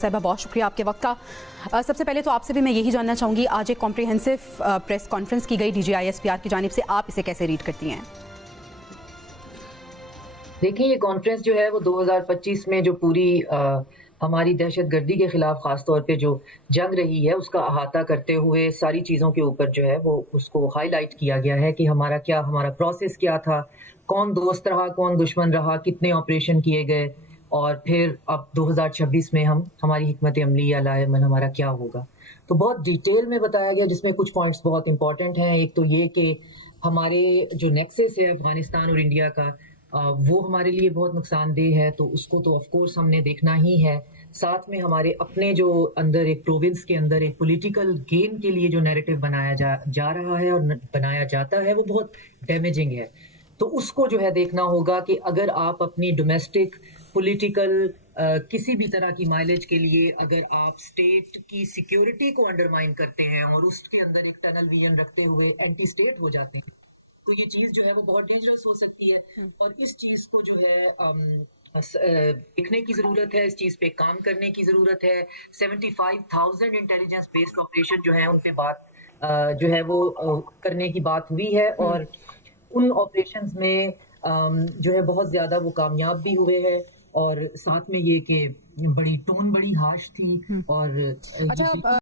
साहिबा, बहुत शुक्रिया आपके वक्त का। सबसे पहले तो आपसे भी मैं यही जानना चाहूँगी, आज एक कॉम्प्रिहेंसिव प्रेस कॉन्फ्रेंस की गई DGISPR की जानिब से, आप इसे कैसे रीड करती हैं? देखिए, ये कॉन्फ्रेंस जो है वो 2025 में जो पूरी हमारी दहशतगर्दी के खिलाफ खास तौर पे जो जंग रही है उसका अहाता करते हुए सारी चीज़ों के ऊपर जो है वो उसको हाईलाइट किया गया है कि हमारा प्रोसेस क्या था, कौन दोस्त रहा, कौन दुश्मन रहा, कितने ऑपरेशन किए गए और फिर अब 2026 में हमारी हिकमत अमली या लाएमन हमारा क्या होगा। तो बहुत डिटेल में बताया गया जिसमें कुछ पॉइंट्स बहुत इंपॉर्टेंट हैं। एक तो ये कि हमारे जो नेक्सस है अफ़गानिस्तान और इंडिया का वो हमारे लिए बहुत नुकसानदेह है, तो उसको तो ऑफ कोर्स हमने देखना ही है। साथ में हमारे अपने जो अंदर एक प्रोविंस के अंदर एक पॉलिटिकल गेन के लिए जो नैरेटिव बनाया जा रहा है और बनाया जाता है वो बहुत डैमेजिंग है। तो उसको जो है देखना होगा कि अगर आप अपनी डोमेस्टिक पॉलिटिकल किसी भी तरह की माइलेज के लिए अगर आप स्टेट की सिक्योरिटी को अंडरमाइन करते हैं और उसके अंदर एक टनल विजन रखते हुए एंटी स्टेट हो जाते हैं, तो ये चीज जो है वो बहुत डेंजरस हो सकती है। और इस चीज को जो है देखने की जरूरत है, इस चीज पे काम करने की जरूरत है। 75,000 इंटेलिजेंस बेस्ड ऑपरेशन जो है उन पे बात जो है वो करने की बात हुई है और उन ऑपरेशंस में जो है बहुत ज्यादा वो कामयाब भी हुए हैं। और साथ में ये कि बड़ी टोन बड़ी हार्श थी और ये अच्छा,